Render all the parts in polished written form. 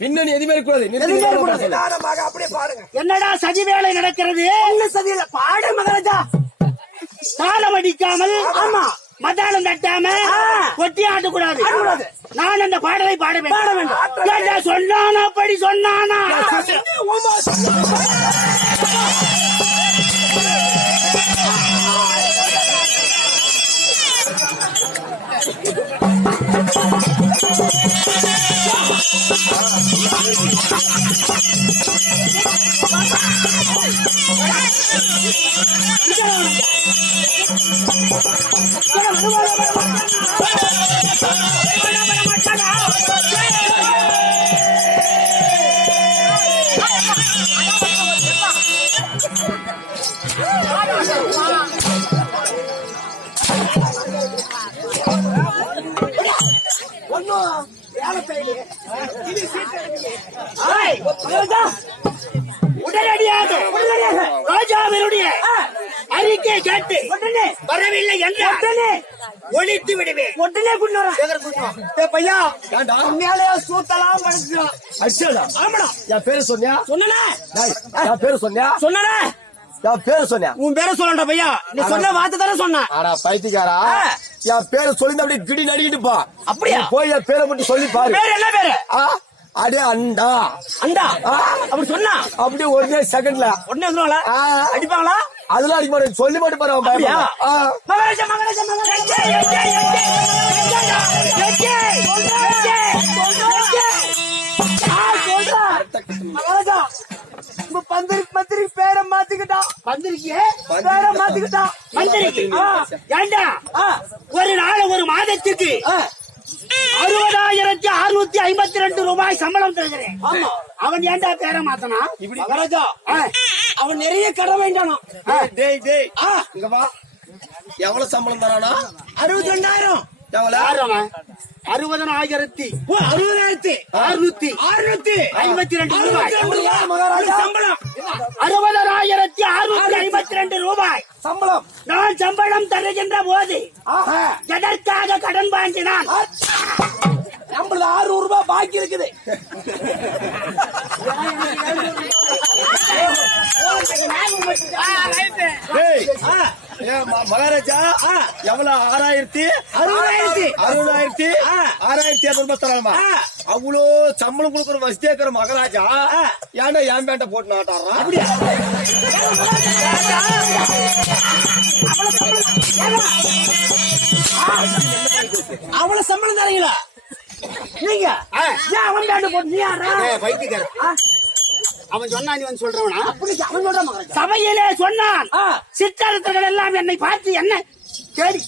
பின்னணி எதுவுமே இருக்கக்கூடாது. அப்படியே பாடுங்க. என்னடா சதி வேலை நடக்கிறது? சதியில பாடு மகாராஜா. தாளம் அடிக்காமல், ஆமா மதாளம் தட்டாம கொட்டி ஆட்டக்கூடாது. நான் அந்த பாடலை பாட வேண்டும். சொன்னானா படி சொன்னானா? உடனடியாக ராஜாவினுடைய அறிக்கை கேட்டு வரவில்லை என்று ஒழித்து விடுவேன். உடனே பையா மேலே சூத்தலாம் அடிச்சா. ஆமாடா, என் பேரு சொன்னியா? சொன்னே. என் பேரு சொன்னியா? சொன்னே. என் பேரு சொன்னியா? உன் பேரை சொல்லண்டா பையா. நீ சொன்ன வார்த்தை தானே சொன்ன. ஆடா பைத்தியக்காரா, என் பேரு சொல்லி அப்படியே கிடி நடிக்கிட்டுப்பா. அப்படியா? போய் என் பேரை மட்டும் சொல்லி பாரு. பேரு என்ன பேரு? அடே அண்டா. அண்டா அப்படி சொன்னா அப்படியே ஒரே செகண்ட்ல உடனே சொல்லுவாங்களா? அடிப்பாங்களா? அதெல்லாம் அடிக்க மாட்டேன், சொல்லி மட்டும் பாரு. மகாராஜா மகாராஜா மகாராஜா மந்திரி பேரை மாத்திக்கிட்டான். வந்திருக்கிய பேரை மாத்திக்கிட்டான். மந்திரிக்கு ஏண்டா ஒரு நாள் ஒரு மாதத்திற்கு 60,652 ரூபாய் சம்பளம் தருகிறேன். அவன் ஏண்டா பேரை மாத்தனா? மகாராஜா அவன் நிறைய கடன் வேண்டானா? இங்க வா, எவ்வளவு சம்பளம் தரானா? 62,000. எவ்வளவு? 60,652 ரூபாய் சம்பளம். 60,652 ரூபாய் சம்பளம். நான் சம்பளம் தருகின்ற போது எதற்காக கடன் வாங்கினான்? நம்மளது 600 ரூபாய் பாக்கி இருக்குது. மகாராஜா எவ்வளவு? 6,000 ரூபாய் தராமா? அவ்வளோ சம்பளம் கொடுக்குற வசதியா இருக்கிற மகாராஜா ஏன்டா என் பேண்ட போட்டு நாட்டாடுறான்? அப்படியா? அவ்வளவு சம்பளம் தரீங்களா நீங்க? ஏன் அவன் பேண்ட போட்டு நீ யாரா? பைத்தியக்காரன். அவன் சொன்னா நீ வந்து சொல்றவனா? அப்படி அவன் சொல்றான். சபையிலே சொன்னான். சிற்றரசர்கள் எல்லாம் என்னை பார்த்து என்ன கேடி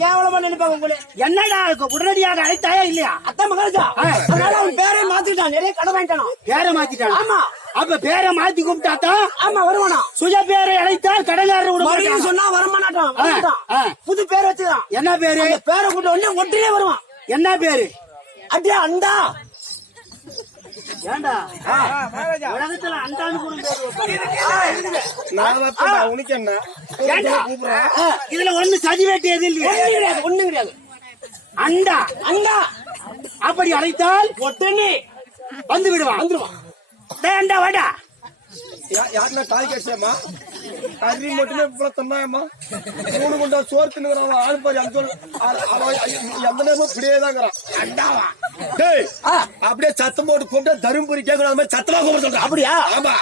கேவலமா நினைப்பாங்க உங்களே. என்னடா உடனடியாக அழைத்தாயா இல்லையா? அத்தான் மகாராஜா அதனால அவன் பேரை மாத்திட்டான். நிறைய கடன் வாங்கிட்டான். பேரை மாத்திட்டான். ஆமா. அப்ப பேரை மாத்தி கூப்பிட்டாத்தான் ஆமா வருவானா? சுய பேரை அழைத்தால் கடங்காரர் சொன்னா வரமாட்டான். புது பேர் வச்சுதான். என்ன பேரு? பேரை கூட்ட உடனே ஒட்டிலே வருவான். என்ன பேரு? அட்டியா அண்டா. ஏண்டா உலகத்துல அண்டான்னு கூட உனக்கு என்ன? இதுல ஒண்ணு சதி வேட்டி எது இல்லையா? ஒண்ணும் கிடையாது. அண்டா அண்டா அப்படி அழைத்தால் ஒட்டனே வந்து விடுவான். வந்துருவான். அண்டா வாடா. யாருன்னா காய் கட்சியம்மா கறி மட்டுமே இவ்வளவு தந்தாயம்மா 3 குண்டா சோறு தின்னுக்கிறான். ஆளுப்பாரு எந்த நேரமும் இப்படியேதாங்கிறான். அப்படியே சத்தம் போட்டு கூப்பிட்டா தருமபுரி கேட்கணும். அந்த மாதிரி சத்தமா கூப்பிட சொல்றேன். அப்படியா? ஆமா.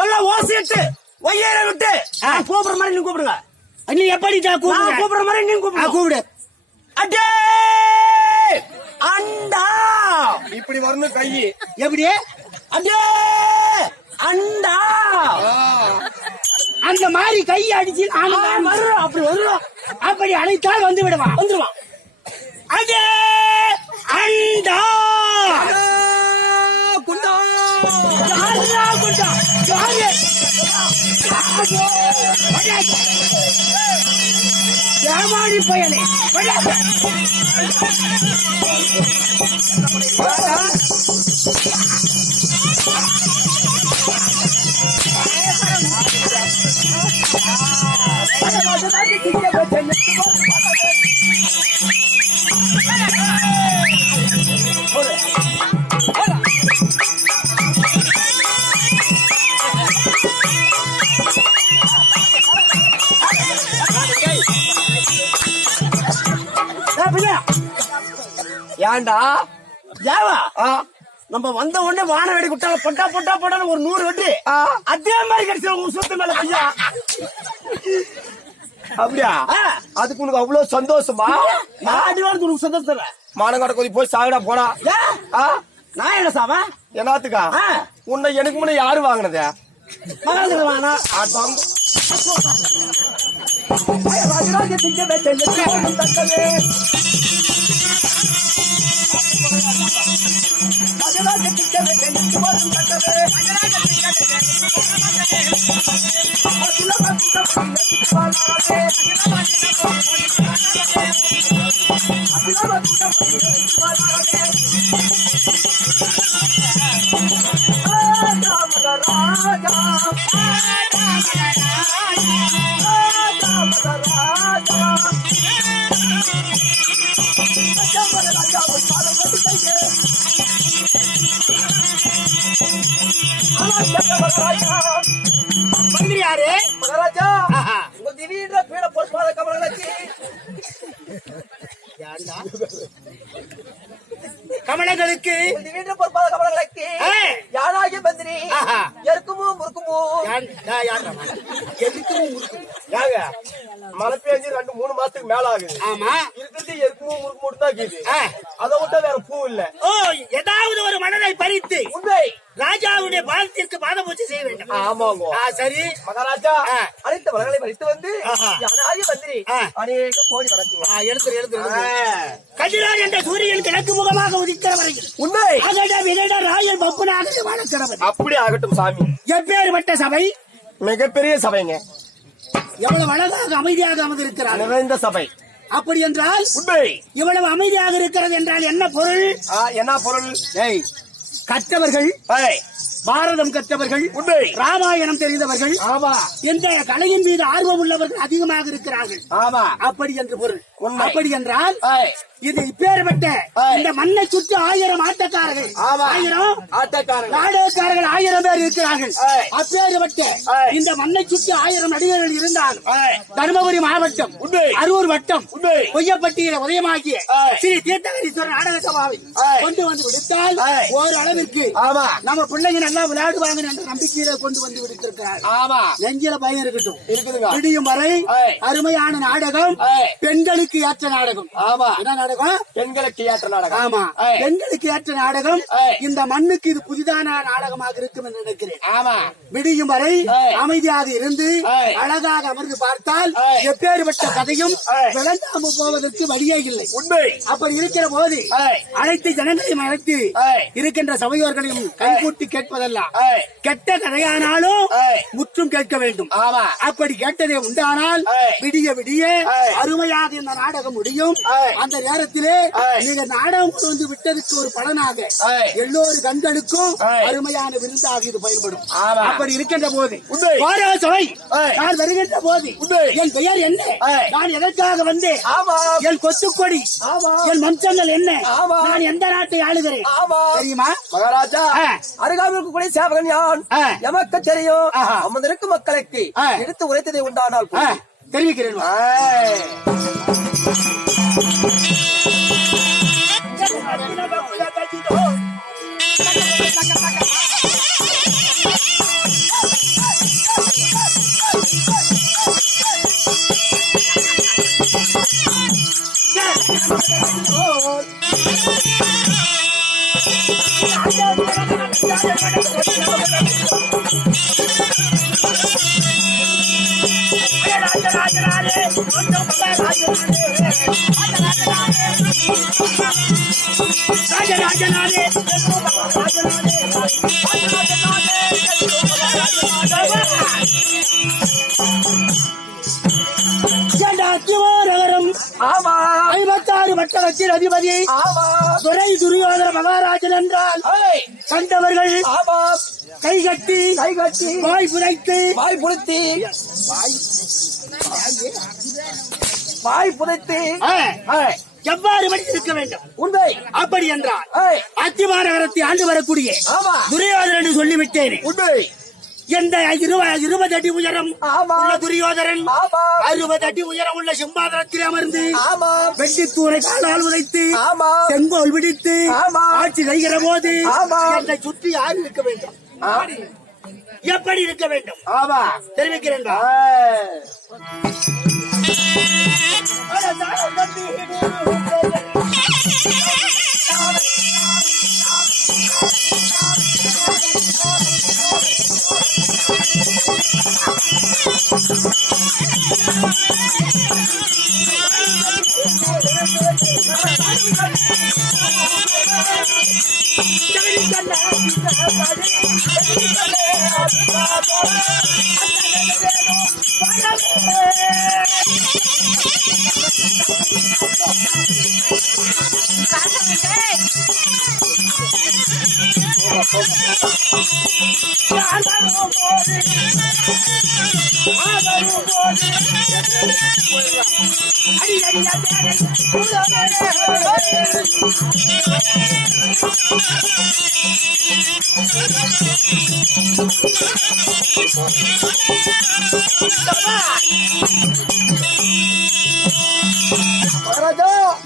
நல்லா ஓசிட்டு ஒய்யார விட்டு கூப்பிடுற மாதிரி நீங்க கூப்பிடுங்க. நீ எப்படி கூப்பிடுற மாதிரி நீங்க கூப்பிடு. அடே அண்டா இப்படி வரணும் கை. எப்படி? அடே அண்டா அந்த மாதிரி கை அடிச்சு வருவோம். அப்படி வருவோம். அப்படி அழைத்தால் வந்து விடுவான். வந்துருவான். அடே அண்டா குண்டா குண்டா ஏமாடி பயனே ஏன்டா ஏவா ஆ, நம்ம வந்த உடனே வான வெடி குட்டாங்க பொட்டா பொட்டா பொட்டான்னு ஒரு 100 வெட்டி ஆ, அதே மாதிரி கிடைச்ச உங்க சுத்த மேல பையா அப்படியா அதுக்கு உனக்கு அவ்வளவு சந்தோஷமா? நான் அடிவாரத்து உனக்கு சந்தோஷம் தரேன். மானங்காட கொதி போய் சாகடா போடா. ஏன்? ஆ, நான் என்ன சாவா என்னத்துக்கா ஆ. உன்னை எனக்கு முன்ன யாரு வாங்கினது? மகாராஜா வாங்கினா மந்திரியாரு மகாராஜா உங்க திடீர்னு பீட பொறுப்பாத கமலங்களாச்சு கமலங்களுக்கு திடீர்னு பொறுப்பாத கமலங்களாச்சு யாராகிய மந்திரி எருக்குமோ முறுக்குமோ ஏங்க மழை பெஞ்சு 2-3 மாசத்துக்கு மேல ஆகுது. ஆமா இருக்கிறது எருக்குமோ முறுக்கு மட்டும் தான் இருக்குது. அதை விட்டா வேற பூ இல்ல. ஓ ஏதாவது ஒரு மலரை பறித்து உண்மை ராஜாவுடைய பாதத்திற்கு பாதபூஜை செய்ய வேண்டும். ஆமாங்க சரி மகாராஜா அனைத்து மலர்களை பறித்து வந்து யாராகிய மந்திரி அநேக கோடி வணக்கம். எடுத்து கதிரார் என்ற சூரியன் கிழக்கு முகமாக உதிக்கிற வரையில் உண்மை அகட விகட ராயல் பப்புனாக வணக்கிறவர். அப்படி ஆகட்டும் சாமி. எப்பேற்பட்ட சபை, மிகப்பெரிய சபைங்க, எவ்வளவு அழகாக அமைதியாக அமர்ந்திருக்கிறார். நிறைந்த சபை. அப்படி என்றால் உண்மை இவ்வளவு அமைதியாக இருக்கிறது என்றால் என்ன பொருள்? என்ன பொருள்? கற்றவர்கள், பாரதம் கற்றவர்கள், உண்மை ராமாயணம் தெரிந்தவர்கள், ஆமா இந்த கலையின் மீது ஆர்வம் உள்ளவர்கள் அதிகமாக இருக்கிறார்கள். ஆமா அப்படி என்று பொருள். உண்மை. அப்படி என்றால் இது இப்பேற்பட்ட இந்த மண்ணை சுற்றி 1000 ஆட்டக்காரர்கள், ஆமா 1000 ஆட்டக்காரர்கள், நாடகக்காரர்கள் 1000 பேர் இருக்கிறார்கள். அப்பேற்பட்ட இந்த மண்ணை சுற்றி 1000 நடிகர்கள் இருந்தால் தருமபுரி மாவட்டம் அரூர் வட்டம் கொய்யப்பட்டியில உதயமாகிய ஸ்ரீ தீர்த்தகரீஸ்வரர் நாடக சபாவை கொண்டு வந்து விடுத்தால் ஒரு அளவிற்கு நம்ம பிள்ளைங்க நல்லா விளையாடுவாங்க என்ற நம்பிக்கையில கொண்டு வந்து விடுத்திருக்கிறார். ஆமா நெஞ்சில பயம் இருக்கட்டும். இருக்குதுங்க. விடியும் வரை அருமையான நாடகம், பெண்களுக்கு ஏற்ற நாடகம். ஆமா என்ன நாடகம்? பெண்களுக்கு ஏற்ற நாடகம். ஆமா பெண்களுக்கு ஏற்ற நாடகம். இந்த மண்ணுக்கு இது புதிதான நாடகமாக இருக்கும் என்று நினைக்கிறேன். ஆமா விடியும் வரை அமைதியாக இருந்து அழகாக அமர்ந்து பார்த்தால் எப்பேற்பட்ட கதையும் விளங்காம போவதற்கு வழியே இல்லை. உண்மை. அப்படி இருக்கிற போது அனைத்து ஜனங்களையும் அழைத்து இருக்கின்ற சபையோர்களையும் கைகூட்டி கேட்பதெல்லாம் கெட்ட கதையானாலும் முற்றும் கேட்க வேண்டும். ஆமா அப்படி கேட்டதே உண்டானால் விடிய விடிய அருமையாக இந்த நாடகம் முடியும். அந்த நேரத்திலே நீங்க நாடகம் கொண்டு வந்து விட்டதுக்கு ஒரு பலனாக எல்லோரு கண்களுக்கும் அருமையான விருந்தாக இது பயன்படும். அப்படி இருக்கின்ற போது சபை நான் வருகின்ற போது என் பெயர் என்ன, நான் எதற்காக வந்தேன், என் கொத்துக்கொடி, என் வம்சங்கள் என்ன, நான் எந்த நாட்டை ஆளுகிறேன் தெரியுமா? மகாராஜா அருகாமல் கூட சேவகன் யான் எமக்கு தெரியும். அமர்ந்திருக்கும் மக்களுக்கு எடுத்து உரைத்ததை உண்டானால் தெரிவிக்கிறேன். நகரம் 56 வட்டத்தின் அதிபதி துரை துரியோதன மகாராஜன் என்றால் கண்டவர்கள் கைகட்டி வாய் புதைத்து எவ்வாறு இருக்க வேண்டும் உண்மை. அப்படி என்றால் அத்திமாநகரத்தை ஆண்டு வரக்கூடிய துரியோதனன் என்று சொல்லிவிட்டேன். உண்மை. எந்த 20 அடி உயரம் ஆமா. உள்ள துரியோதரன் ஆமா. 60 அடி உயரம் உள்ள சிம்மாதனத்தில் அமர்ந்து ஆமா. வெட்டித்தூரை காலால் உதைத்து ஆமா. செங்கோல் விடுத்து ஆமா. ஆட்சி செய்கிற போது ஆமா. என்னை சுற்றி யார் இருக்க வேண்டும்? எப்படி இருக்க வேண்டும்? ஆமா. தெரிவிக்கிறேன்.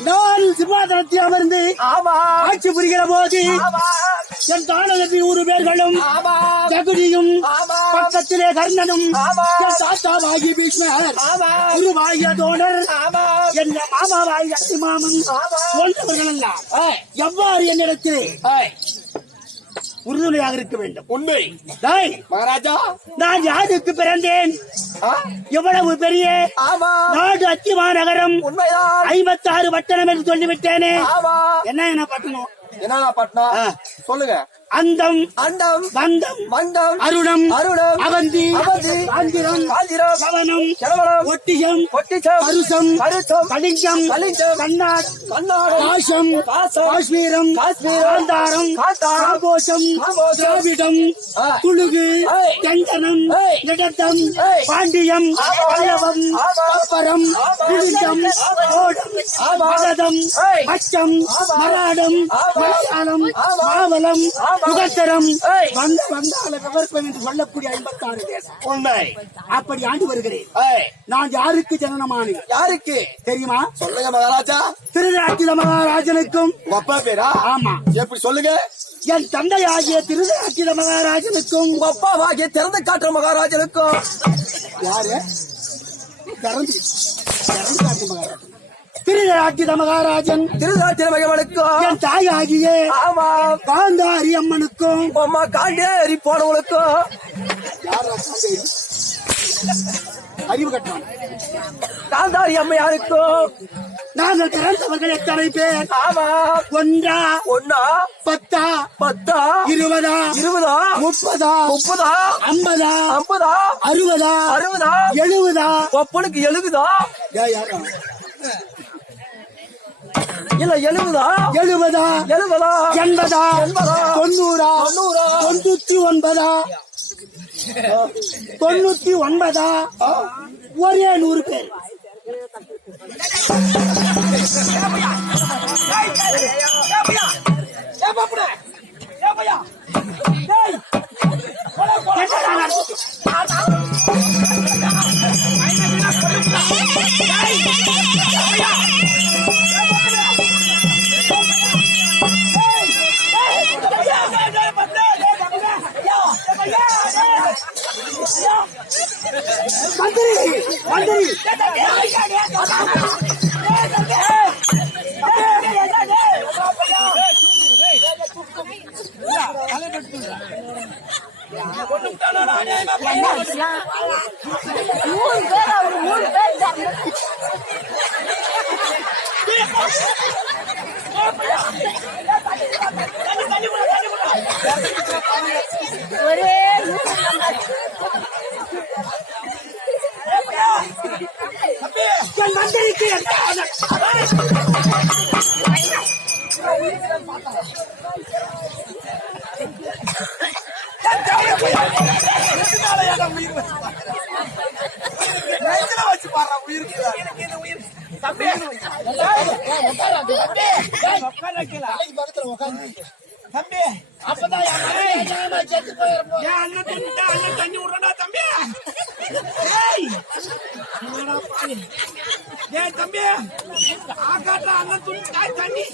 நான் சிம்மாசனத்தில் அமர்ந்து ஆட்சி புரிகிற போது என் தானகத்தில் 100 பேர்களும் ஜகுதியும் பக்கத்திலே கர்ணனும் என் தாத்தாவாகி பீஷ்மர் குருவாகிய தோணர் என் மாமாவாகிய அத்திமாமன் போன்றவர்கள் எல்லாம் எவ்வாறு என்னிடத்தில் உறுதுணையாக இருக்க வேண்டும்? உண்மை மகாராஜா. நான் யாருக்கு பிறந்தேன்? எவ்வளவு பெரிய நாடு அத்திமா நகரம். உண்மைதான். 56 பட்டணம் என்று சொல்லிவிட்டேனே. என்ன பட்டணம்? என்னன்னா பட்னம் சொல்லுங்க. அந்தம் அண்டம் வந்தம் வண்டம் அருணம் அருணம் அவந்தி அவந்தி காந்திரம் காந்திரம் சவனம் சரவணம் ஒட்டியம் பொட்டிச்சம் கருசம் கருச்சம் கலிங்கம் கலிங்கம் கண்ணாட் கண்ணாடு காசம் காசம் காஷ்மீரம் காஷ்மீரம் காந்தாரம் காந்தாரம் காபோசம் காபோசம் திராவிடம் துளுகு கண்டனம் நிடத்தம் பாண்டியம் பல்லவம் பப்பரம் புலிங்கம் கோடம் மகதம் மச்சம் மராடம் மலையாளம் மாவலம் முகத்தரம் வந்தால விவர்ப்பம் என்று சொல்லக்கூடிய 56 தேசம். உண்மை. அப்படி ஆண்டு வருகிறேன். நான் யாருக்கு ஜனனமானேன்? யாருக்கு தெரியுமா? சொல்லுங்க மகாராஜா. திருதராட்டிர மகாராஜனுக்கும். உங்க அப்பா பேரா? ஆமா. எப்படி சொல்லுங்க. என் தந்தையாகிய திருதராட்டிர மகாராஜனுக்கும் உங்க அப்பாவாகிய திறந்து காட்டுற மகாராஜனுக்கும். யாரு? திறந்து காட்டு மகாராஜன். திருதராட்டிர மகாராஜன் திருதராட்டிர மகவனுக்கும் என் தாயாகிய காந்தாரி அம்மனுக்கும். அம்மா காண்டேரி போனவனுக்கும். அறிவு கட்டான் காந்தாரி அம்மையாருக்கும். நாங்கள் பிறந்தவர்கள் எத்தனை பேர்? ஒன்றா 10 10 20 20 30 30 50 50 60 60 70 ஒப்பனுக்கு 70 இல்ல 70 70 80 80 90 99 ஒரே 100 பேர். மந்திரி ஒரே மந்திரிக்கு வச்சு பாரு உயிருக்கு பக்கத்துல உட்காந்து தம்பி அப்பதான் என் மகன் செத்து போயிருப்போம். என் அண்ணன் தூங்கிட்டா அண்ணன் தண்ணி விடுறா தம்பி. ஏய் என்னடா பாரு. ஏய் தம்பி ஆகாட்ல அண்ணன் தூங்கிட்டா தண்ணி.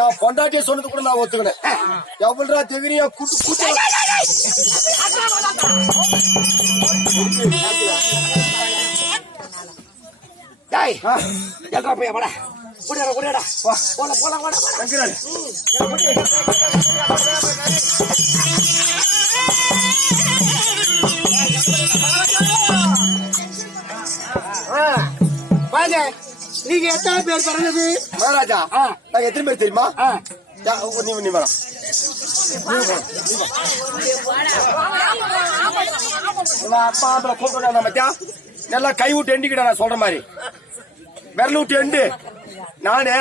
என் பொண்டாட்டிய சொன்னது கூட நான் ஒத்துக்கினேன். எவ்வளோ தெவிரியா கூட்டு கூட்டு நீங்க எத்தனை பேர் பிறந்தது? மகாராஜா நான் எத்தனை பேர் தெரியுமா? நீ வேணாம் அப்பா கூப்பிட்டு மத்தியா நல்லா கை விட்டு எண்டிக்கிட்ட நான் சொல்ற மாதிரி விரல் விட்டு எண்டு. நானு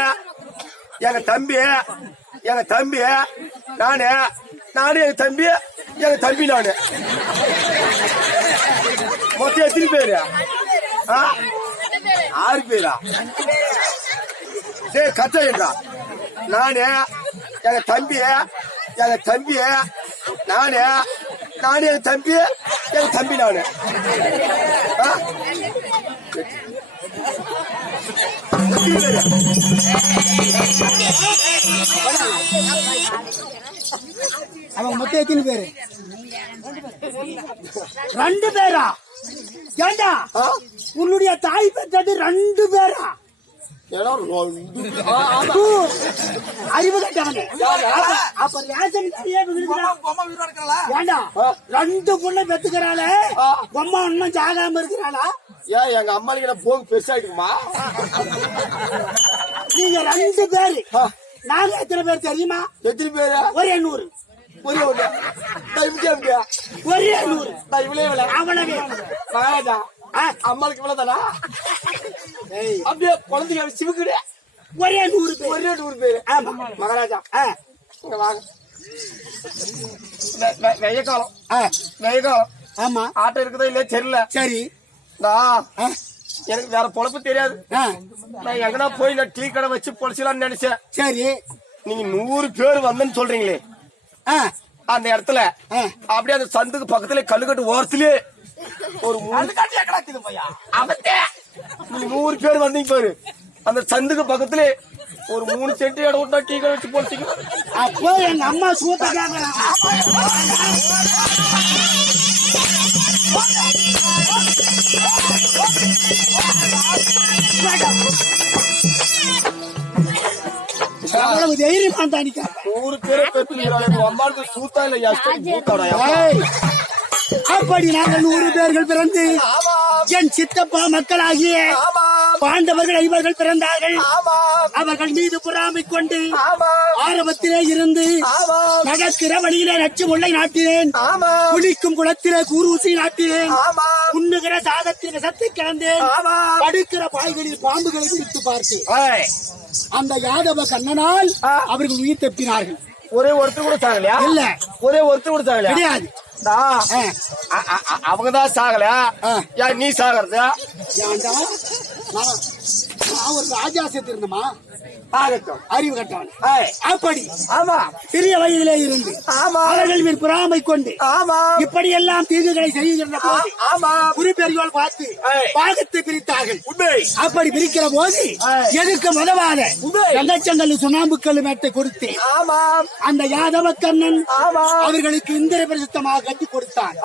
எங்க தம்பி நானு எங்க தம்பி நானு மொத்தம் எத்தனை பேரு? 6 பேரா? டே கச்சா நானு எங்க தம்பி நானு எங்க தம்பி நானு அவங்க மொத்தம் எத்தனை பேரு? 2 பேரா? ஏண்டா உன்னுடைய தாய் பெற்றது 2 பேரா? அறிவு கட்டவனே. அப்ப ரேஷன் ஏண்டா 2 பொண்ணை பெத்துக்கிறாளே, அம்மா இன்னும் ஜாகாம இருக்கிறாளா? ஏன் எங்க அம்மாளுக்கு போகு பெருசாயிடுமா? நீங்க 2 பேரு, நாங்க எத்தனை பேர் தெரியுமா? எத்தனை பேரு? ஒரே 100. ஒரே 100. ஒரே 100. அவ்வளவே மகாராஜா அம்மாளுக்கு இவ்வளவுதானா? அப்படியே குழந்தைங்க சிவுக்குடு. ஒரே 100 பேர். ஒரே 100 பேரு. ஆமா மகாராஜா இங்க வாங்க. வெய்ய காலம். ஆமா ஆட்டம் இருக்குதா இல்லையா தெரியல. சரி எனக்கு வேற பொழப்பு தெரியாது. நான் எங்கனா போய் நான் டீ கடை வச்சு பொழைச்சலாம்னு நினைச்சேன். சரி நீங்க 100 பேர் வந்தேன்னு சொல்றீங்களே அந்த இடத்துல அப்படியே அந்த சந்துக்கு பக்கத்துல கல்லுக்கட்டு ஓரத்திலே ஒரு 100 பேர் வந்தீங்க பாரு. அந்த சந்துக்கு பக்கத்துல ஒரு 3 சென்ட் இடம் விட்டா டீ கடை வச்சு பொழைச்சிங்க. அப்போ எங்க அம்மா சூத்த கேக்குறாங்க. தைரியமா தானிக்க 100 பேரை பெற்றுக்கிறாங்க. அம்மாவுக்கு சூத்தா இல்ல அப்படி நாங்கள் 100 பேர்கள் பிறந்து என் சித்தப்பா மக்களாகிய பாண்டவர்கள் ஐவர்கள் பிறந்தார்கள். அவர்கள் மீது பொறாமை கொண்டு ஆரம்பத்திலே இருந்து நடக்கிற வழியிலே நச்சு முல்லை நாட்டினேன். குளிக்கும் குளத்திலே கூரூசி நாட்டினேன். உண்ணுகிற சாதத்தில் விஷத்தை கலந்தேன். படுக்கிற பாய்களில் பாம்புகளை பிடித்து பார்த்தேன். அந்த யாதவ கண்ணனால் அவர்கள் உயிர் தப்பினார்கள். ஒரே ஒருத்தர் கூட சாகலையா? இல்ல, ஒரே ஒருத்தர் கூட சாகலையா? கிடையாது. அவங்கதான் சாகலையா? நீ சாகிறது? ஏன்டா நான் ஒரு ராஜா சேர்த்திருந்தமா அறிவு கட்டவன். அப்படி சிறிய வயதிலே இருந்து அவர்கள் மீது பொறாமை கொண்டு இப்படி எல்லாம் தீங்குகளை செய்கின்ற போது குறிப்பெரியோல் பார்த்து பாகத்தை பிரித்தார்கள். அப்படி பிரிக்கிற போது எதுக்கு மதவாத கந்தச்சங்கல் சுண்ணாம்புக்கல் மேட்டை கொடுத்து அந்த யாதவ கண்ணன் அவர்களுக்கு இந்திர பிரசித்தமாக கட்டி கொடுத்தான்.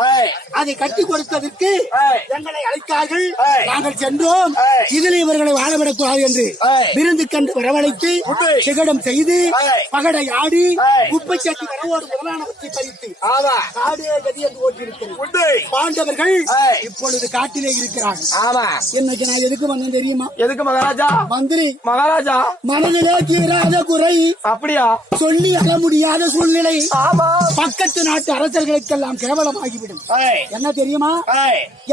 அதை கட்டி கொடுத்ததற்கு எங்களை அழைத்தார்கள். நாங்கள் சென்றோம். இதில் இவர்களை வாழவிடக்கூடாது என்று விருந்து கண்டு வரவழைத்து சிகடம் செய்து பகடை ஆடி உப்பை சட்டி வரவோடு முதலானவற்றை பறித்து காடே கதி என்று ஓட்டியிருக்கிறது. பாண்டவர்கள் இப்பொழுது காட்டிலே இருக்கிறார்கள். இன்னைக்கு நான் எதுக்கு வந்தேன் தெரியுமா? எதுக்கு மகாராஜா? மந்திரி மகாராஜா மனதிலே தீராத குறை, அப்படியா? சொல்லி அழ முடியாத சூழ்நிலை பக்கத்து நாட்டு அரசர்களுக்கெல்லாம் கேவலமாகிவிடும். என்ன தெரியுமா?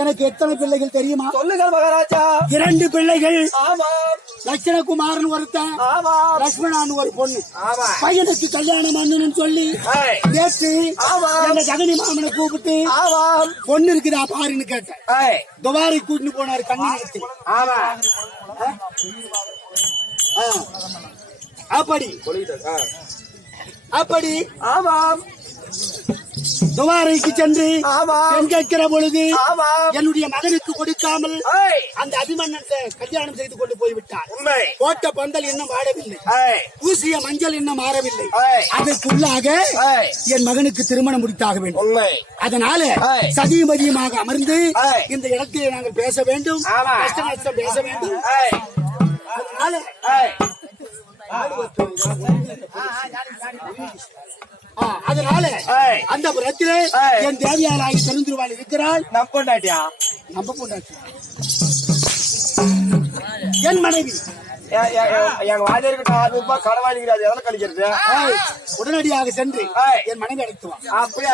எனக்கு எத்தனை பிள்ளைகள் தெரியுமா? சொல்லுங்கள் மகாராஜா. 2 பிள்ளைகள். லட்சணகுமாரன் ஒருத்தன், லட்சுமணான்னு ஒரு பொண்ணு. பையனுக்கு கல்யாணம் பண்ணணும்னு சொல்லி நேற்று எங்க ஜகனி மாமனை கூப்பிட்டு பொண்ணு இருக்குதா பாருன்னு கேட்டேன். துபாரி கூட்டிட்டு போனாரு கண்ணி. அப்படி துவாரைக்கு சென்று பெண் கேட்கிற பொழுது என்னுடைய மகனுக்கு கொடுக்காமல் அந்த அபிமன்னன் கல்யாணம் செய்து கொண்டு போய்விட்டார். போட்ட பந்தல் இன்னும் ஆடவில்லை, பூசிய மஞ்சள் இன்னும் மாறவில்லை. அதற்குள்ளாக என் மகனுக்கு திருமணம் முடித்தாக வேண்டும். அதனால சதிமதியமாக அமர்ந்து இந்த இடத்திலே நாங்கள் பேச வேண்டும், கஷ்ட நஷ்டம் பேச வேண்டும். அதனால அந்த புறத்திலே என் தேவியாராகி பெருந்துருவாள் இருக்கிறாள். நம்ப பொண்டாட்டியா? நம்ப பொண்டாட்டி என் மனைவி. எங்க வாஜருக்கு 6 ரூபாய் கடன் வாங்கிக்கிறாரு. எவ்வளவு கழிக்கிறது? உடனடியாக சென்று என் மனைவி அழைத்துவான். அப்படியே